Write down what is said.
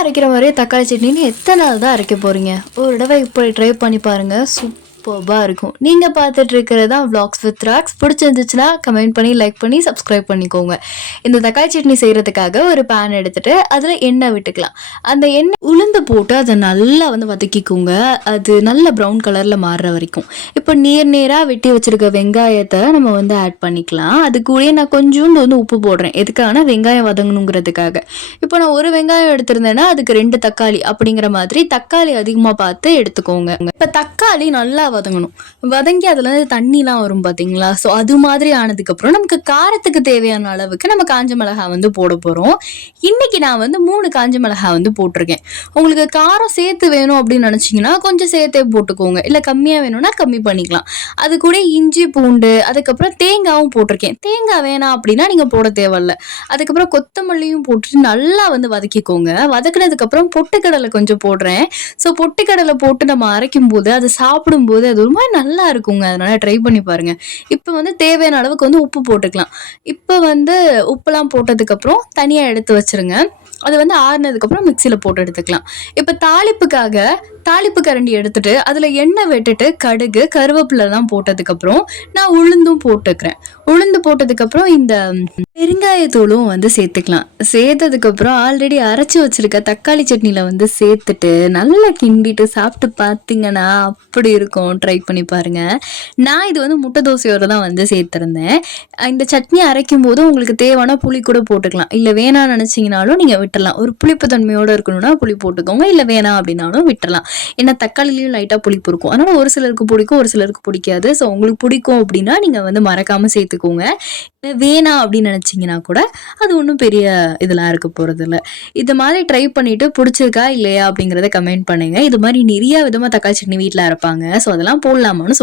அரைக்கிற மாதிரியே தக்காளி சட்னின்னு எத்தனை நாள் தான் அரைக்க போகிறீங்க? ஒரு தடவை இப்படி ட்ரை பண்ணி பாருங்கள், சூப்பராக இருக்கும். நீங்கள் பார்த்துட்டு இருக்கிறது தான் விளாக்ஸ் வித் ராக்ஸ். பிடிச்சிருந்துச்சுன்னா கமெண்ட் பண்ணி, லைக் பண்ணி, சப்ஸ்கிரைப் பண்ணிக்கோங்க. இந்த தக்காளி சட்னி செய்கிறதுக்காக ஒரு பேன் எடுத்துகிட்டு அதில் எண்ணெய் விட்டுக்கலாம். அந்த எண்ணெய் உளுந்து போட்டு அதை நல்லா வதக்கிக்கோங்க. அது நல்ல ப்ரௌன் கலரில் மாறுற வரைக்கும். இப்போ நேராக வெட்டி வச்சுருக்க வெங்காயத்தை நம்ம ஆட் பண்ணிக்கலாம். அது கூட நான் கொஞ்சோண்டு உப்பு போடுறேன். எதுக்காகனா வெங்காயம் வதங்கணுங்கிறதுக்காக. இப்போ நான் ஒரு வெங்காயம் எடுத்திருந்தேன்னா அதுக்கு 2 தக்காளி அப்படிங்கிற மாதிரி தக்காளி அதிகமாக பார்த்து எடுத்துக்கோங்க. இப்போ தக்காளி நல்லா வதங்கணும். வதங்கி அதுல தண்ணிலாம் வரும் பார்த்தீங்களா? ஸோ அது மாதிரி ஆனதுக்கப்புறம் நமக்கு காரத்துக்கு தேவையான அளவுக்கு நம்ம காஞ்ச மிளகாய் போட போகிறோம். இன்னைக்கு நான் 3 காஞ்ச மிளகாய் போட்டிருக்கேன். உங்களுக்கு காரம் சேர்த்து வேணும் அப்படின்னு நினச்சிங்கன்னா கொஞ்சம் சேர்த்தே போட்டுக்கோங்க. இல்லை கம்மியாக வேணும்னா கம்மி பண்ணிக்கலாம். அது கூட இஞ்சி பூண்டு அதுக்கப்புறம் தேங்காயும் போட்டிருக்கேன். தேங்காய் வேணாம் அப்படின்னா நீங்கள் போட தேவையில்ல. அதுக்கப்புறம் கொத்தமல்லியும் போட்டுட்டு நல்லா வதக்கிக்கோங்க. வதக்கினதுக்கப்புறம் பொட்டுக்கடலை கொஞ்சம் போடுறேன். ஸோ பொட்டுக்கடலை போட்டு நம்ம அரைக்கும் போது அது சாப்பிடும்போது அது ஒரு மாதிரி நல்லா இருக்குங்க. அதனால ட்ரை பண்ணி பாருங்க. இப்போ தேவையான அளவுக்கு உப்பு போட்டுக்கலாம். இப்போ உப்புலாம் போட்டதுக்கப்புறம் தனியாக எடுத்து வச்சிருங்க. அது ஆறுனதுக்கப்புறம் மிக்சியில் போட்டு எடுத்துக்கலாம். இப்போ தாளிப்பு கரண்டி எடுத்துட்டு அதில் எண்ணெய் விட்டுட்டு கடுகு கருவேப்பிலெல்லாம் போட்டதுக்கப்புறம் நான் உளுந்தும் போட்டுக்கிறேன். உளுந்து போட்டதுக்கப்புறம் இந்த பெருங்காயத்தூளும் சேர்த்துக்கலாம். சேர்த்ததுக்கப்புறம் ஆல்ரெடி அரைச்சி வச்சிருக்க தக்காளி சட்னியில் சேர்த்துட்டு நல்லா கிண்டிட்டு சாப்பிட்டு பார்த்தீங்கன்னா அப்படி இருக்கும். ட்ரை பண்ணி பாருங்கள். நான் இது முட்டை தோசையோடு தான் சேர்த்துருந்தேன். இந்த சட்னி அரைக்கும் போது உங்களுக்கு தேவையான புளி கூட போட்டுக்கலாம். இல்லை வேணாம்னு நினச்சிங்கனாலும் நீங்கள் விட்டுடலாம். ஒரு புளிப்பு தன்மையோடு இருக்கணும்னா புளி போட்டுக்கோங்க. இல்லை வேணாம் அப்படின்னாலும் விட்டுடலாம். ஏன்னா தக்காளிலையும் லைட்டாக புளிப்பு இருக்கும். அதனால் ஒரு சிலருக்கு பிடிக்கும், ஒரு சிலருக்கு பிடிக்காது. ஸோ உங்களுக்கு பிடிக்கும் அப்படின்னா நீங்கள் மறக்காமல் சேர்த்துக்கோங்க. வேணாம் அப்படின்னு நினச்சிங்கன்னா கூட அது ஒன்றும் பெரிய இதெல்லாம் இருக்க போகிறது இல்லை. இது மாதிரி ட்ரை பண்ணிவிட்டு பிடிச்சிருக்கா இல்லையா அப்படிங்கிறத கமெண்ட் பண்ணுங்கள். இது மாதிரி நிறைய விதமாக தக்காளி சட்னி வீட்டில் அரைப்பாங்க. ஸோ அதெல்லாம் போடலாமான்னு